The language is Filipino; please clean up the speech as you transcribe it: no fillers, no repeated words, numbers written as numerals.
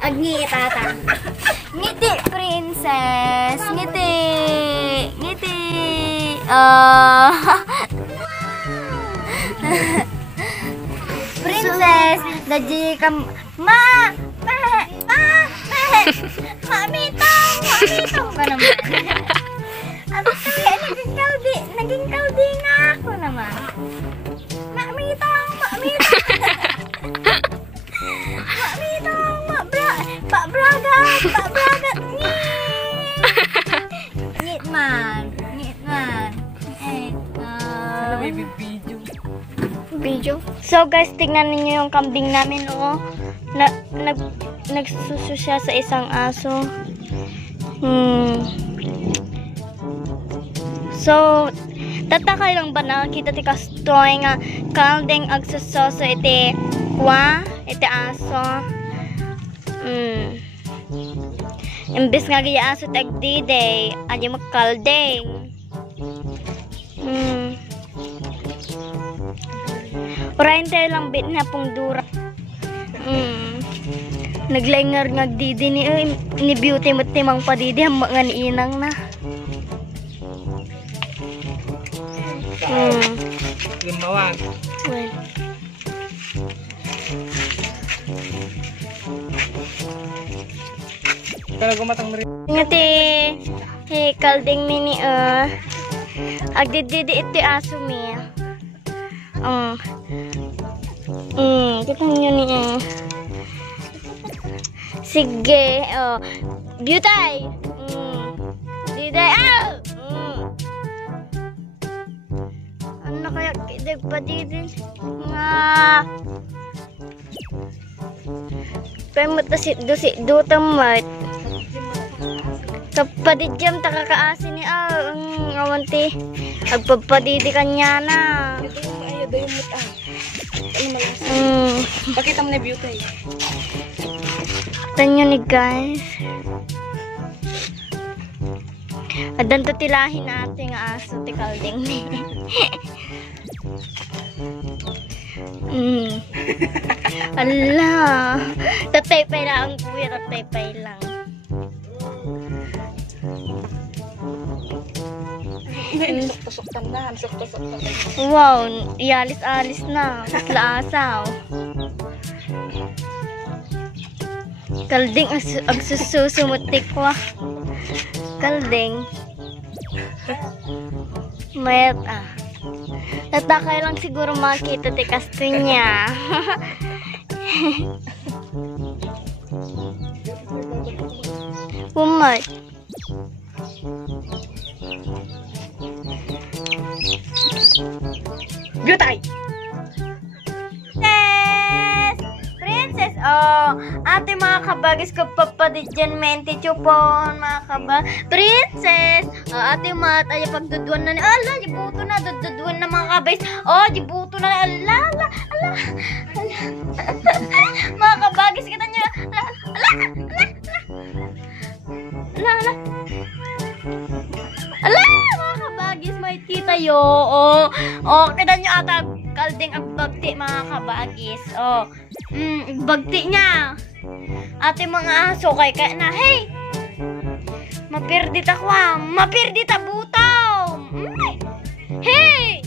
Agni tata. Ngiti princess. Ngiti. Ngiti. Princess, daji kam ma. Mamitong ka naman. Ano kaya naging kaldi nga ako naman. Mamitong. Pabragat. Ngitman. Video. So guys, tignan niyo yung kambing namin, oh. Nagsuso siya sa isang aso. So, tatakay lang ba na kita ti kastoy nga kaldeng agsusoso iti aso. Imbes nga gaya aso tagdiday, adi magkaldeng. Orain tayo lang bit na pong dura. Naglengar ngagdidi ni beauty mo timang padidi ang mga niinang na. Gumawag. Well. Kalau gumatang rin. Ngati kalding mini agdidi iti aso mi. Kita nyo ni sige, beauty. Diday, ano kaya kidag pa didin? Nga. Pemot na si tamat. Kapatid jam takakaasin ni ang awanti. Agpapadidi kanya na. Ito yung ayaw daw yung muta. Ano malas? Pakita mo na beauty. Tanyo ni guys. Adan to tilahin natin nga aso ti kalding ni. Ala. Tataypay lang kuya, tataypay lang. Sok-tosok na. Wow, ialis-alis na. Laasaw. Kalding agsusumutik wa. Kalding. Mayat Tatakay lang siguro makita ti kasto niya. Umay. Beauty! Princess! Oh, ate mga kabagis ko papadidyan mente chupon mga kabag. Princess! Oh, ate mat ay pagduduan na ni ala, jibuto na duduan na mga kabagis. Oh, jibuto na ala. Mga kabagis kita niya. Ala, mga kabagis may kita yo. Oh, kita niyo ata kalding ang bagti mga kabagis. Oh. Bagti niya. Ate mga aso kay na, hey. Mapirdi ta kwa, mapirdi ta butaw. Hey.